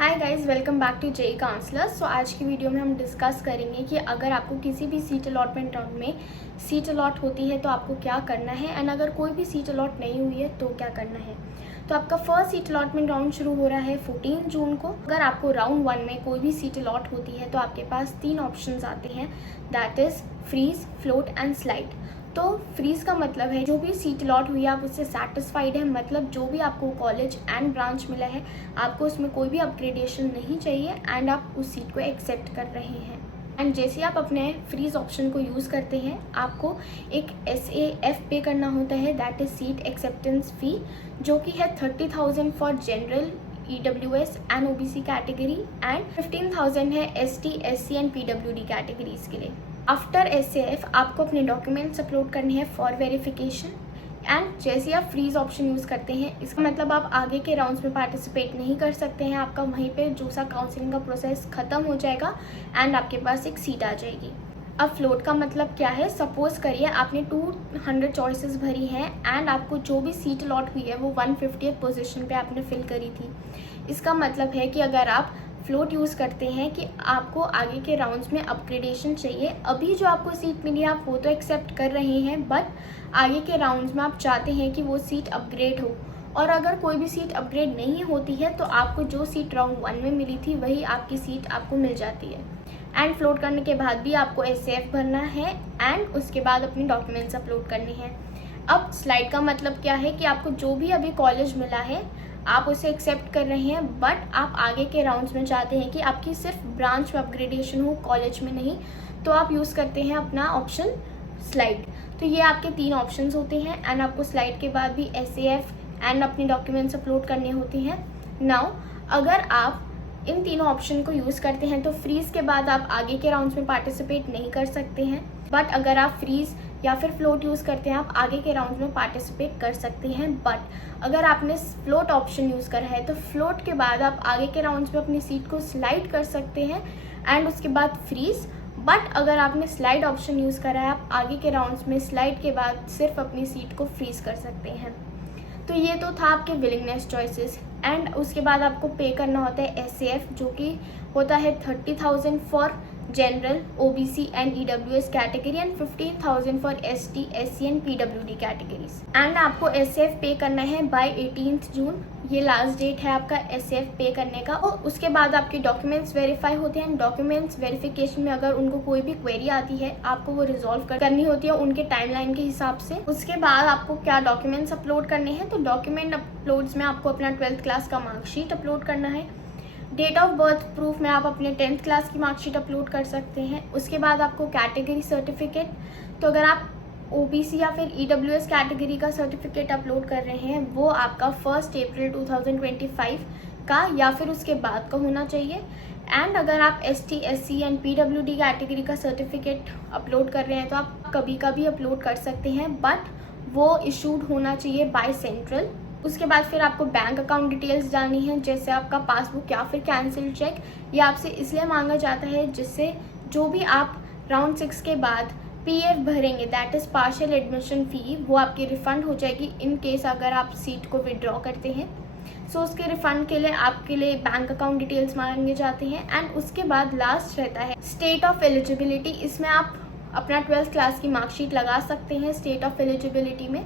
Hi guys, welcome back to JEE counsellors. So आज की video में हम डिस्कस करेंगे कि अगर आपको किसी भी सीट अलॉटमेंट राउंड में सीट अलॉट होती है तो आपको क्या करना है, एंड अगर कोई भी सीट अलॉट नहीं हुई है तो क्या करना है। तो आपका फर्स्ट सीट अलॉटमेंट राउंड शुरू हो रहा है 14 जून को। अगर आपको राउंड 1 में कोई भी सीट अलॉट होती है तो आपके पास 3 ऑप्शंस आते हैं, that is freeze, float and slide. तो फ्रीज का मतलब है जो भी सीट अलॉट हुई है आप उससे सेटिस्फाइड है, मतलब जो भी आपको कॉलेज एंड ब्रांच मिला है आपको उसमें कोई भी अपग्रेडेशन नहीं चाहिए एंड आप उस सीट को एक्सेप्ट कर रहे हैं। एंड जैसे आप अपने फ्रीज ऑप्शन को यूज़ करते हैं आपको एक SAF पे करना होता है, दैट इज़ सीट एक्सेप्टेंस फ़ी, जो कि है 30,000 for general, EWS and OBC category and 15,000 है ST, SC and PWD categories के लिए। आफ्टर SAF आपको अपने डॉक्यूमेंट्स अपलोड करने हैं फॉर वेरिफिकेशन। एंड जैसे आप फ्रीज ऑप्शन यूज़ करते हैं इसका मतलब आप आगे के राउंड्स में पार्टिसिपेट नहीं कर सकते हैं, आपका वहीं पे जो सा काउंसलिंग का प्रोसेस ख़त्म हो जाएगा एंड आपके पास एक सीट आ जाएगी। अब फ्लोट का मतलब क्या है, सपोज करिए आपने 200 चॉइसेस भरी हैं एंड आपको जो भी सीट अलॉट हुई है वो 150th पोजीशन पे आपने फिल करी थी। इसका मतलब है कि अगर आप फ्लोट यूज़ करते हैं कि आपको आगे के राउंड्स में अपग्रेडेशन चाहिए, अभी जो आपको सीट मिली है आप वो तो एक्सेप्ट कर रहे हैं, बट आगे के राउंड्स में आप चाहते हैं कि वो सीट अपग्रेड हो। और अगर कोई भी सीट अपग्रेड नहीं होती है तो आपको जो सीट राउंड 1 में मिली थी वही आपकी सीट आपको मिल जाती है। एंड फ्लोट करने के बाद भी आपको SAF भरना है एंड उसके बाद अपने डॉक्यूमेंट्स अपलोड करने हैं। अब स्लाइड का मतलब क्या है कि आपको जो भी अभी कॉलेज मिला है आप उसे एक्सेप्ट कर रहे हैं, बट आप आगे के राउंड्स में चाहते हैं कि आपकी सिर्फ ब्रांच में अपग्रेडेशन हो, कॉलेज में नहीं, तो आप यूज़ करते हैं अपना ऑप्शन स्लाइड। तो ये आपके 3 ऑप्शंस होते हैं एंड आपको स्लाइड के बाद भी SAF एंड अपने डॉक्यूमेंट्स अपलोड करने होते हैं। नाउ अगर आप इन तीनों ऑप्शन को यूज़ करते हैं तो फ्रीज के बाद आप आगे के राउंड्स में पार्टिसिपेट नहीं कर सकते हैं, बट अगर आप फ्रीज या फिर फ्लोट यूज़ करते हैं आप आगे के राउंड में पार्टिसिपेट कर सकते हैं। बट अगर आपने फ्लोट ऑप्शन यूज़ करा है तो फ्लोट के बाद आप आगे के राउंड्स में अपनी सीट को स्लाइड कर सकते हैं एंड उसके बाद फ्रीज। बट अगर आपने स्लाइड ऑप्शन यूज़ करा है आप आगे के राउंड्स में स्लाइड के बाद सिर्फ अपनी सीट को फ्रीज कर सकते हैं। तो ये तो था आपके विलिंगनेस चॉइसेस। एंड उसके बाद आपको पे करना होता है SAF, जो कि होता है 30,000 for general, OBC and EWS category and 15,000 for ST, SC and PWD categories. And आपको SAF पे करना है बाय 18 जून, ये लास्ट डेट है आपका SAF पे करने का। और उसके बाद आपके डॉक्यूमेंट्स वेरीफाई होते हैं। डॉक्यूमेंट्स वेरिफिकेशन में अगर उनको कोई भी क्वेरी आती है आपको वो रिजॉल्व करनी होती है उनके टाइमलाइन के हिसाब से। उसके बाद आपको क्या डॉक्यूमेंट्स अपलोड करने हैं, तो डॉक्यूमेंट अपलोड्स में आपको अपना 12th क्लास का मार्कशीट अपलोड करना है। डेट ऑफ बर्थ प्रूफ में आप अपने 10th क्लास की मार्कशीट अपलोड कर सकते हैं। उसके बाद आपको कैटेगरी सर्टिफिकेट, तो अगर आप OBC या फिर EWS कैटेगरी का सर्टिफिकेट अपलोड कर रहे हैं वो आपका 1 अप्रैल 2025 का या फिर उसके बाद का होना चाहिए। एंड अगर आप ST, SC and PWD category का सर्टिफिकेट अपलोड कर रहे हैं तो आप कभी कभी अपलोड कर सकते हैं, बट वो इशूड होना चाहिए बाय सेंट्रल। उसके बाद फिर आपको बैंक अकाउंट डिटेल्स डालनी है, जैसे आपका पासबुक या फिर कैंसिल चेक। ये आपसे इसलिए मांगा जाता है जिससे जो भी आप राउंड 6 के बाद PF भरेंगे, दैट इज़ पार्शियल एडमिशन फ़ी, वो आपकी रिफ़ंड हो जाएगी इन केस अगर आप सीट को विड्रॉ करते हैं। सो उसके रिफ़ंड के लिए आपके लिए बैंक अकाउंट डिटेल्स मांगे जाते हैं। एंड उसके बाद लास्ट रहता है स्टेट ऑफ एलिजिबिलिटी। इसमें आप अपना 12th क्लास की मार्कशीट लगा सकते हैं स्टेट ऑफ एलिजिबिलिटी में।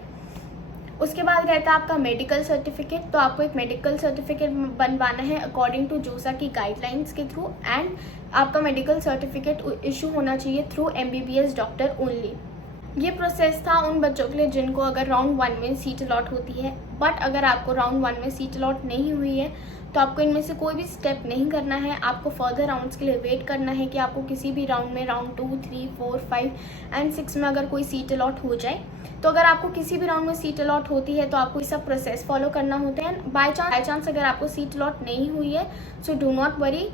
उसके बाद रहता है आपका मेडिकल सर्टिफिकेट, तो आपको एक मेडिकल सर्टिफिकेट बनवाना है अकॉर्डिंग टू जोसा की गाइडलाइंस के थ्रू। एंड आपका मेडिकल सर्टिफिकेट इशू होना चाहिए थ्रू MBBS डॉक्टर ओनली। ये प्रोसेस था उन बच्चों के लिए जिनको अगर राउंड 1 में सीट अलॉट होती है, बट अगर आपको राउंड 1 में सीट अलॉट नहीं हुई है तो आपको इनमें से कोई भी स्टेप नहीं करना है। आपको फर्दर राउंड्स के लिए वेट करना है कि आपको किसी भी राउंड में राउंड 2, 3, 4, 5 एंड 6 में अगर कोई सीट अलॉट हो जाए। तो अगर आपको किसी भी राउंड में सीट अलॉट होती है तो आपको ये सब प्रोसेस फॉलो करना होता है। बाय चांस अगर आपको सीट अलॉट नहीं हुई है so do not worry,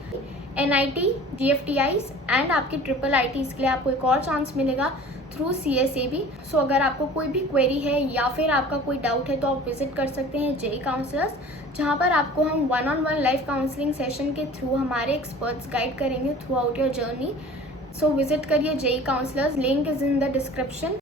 NIT, GFTIs and आपकी IIITs के लिए आपको एक और चांस मिलेगा थ्रू CSAB। सो अगर आपको कोई भी क्वेरी है या फिर आपका कोई डाउट है तो आप विजिट कर सकते हैं जेई काउंसलर्स, जहां पर आपको हम 1-on-1 लाइव काउंसलिंग सेशन के थ्रू हमारे एक्सपर्ट्स गाइड करेंगे throughout your journey. So visit करिए JEE counsellors, link is in the description.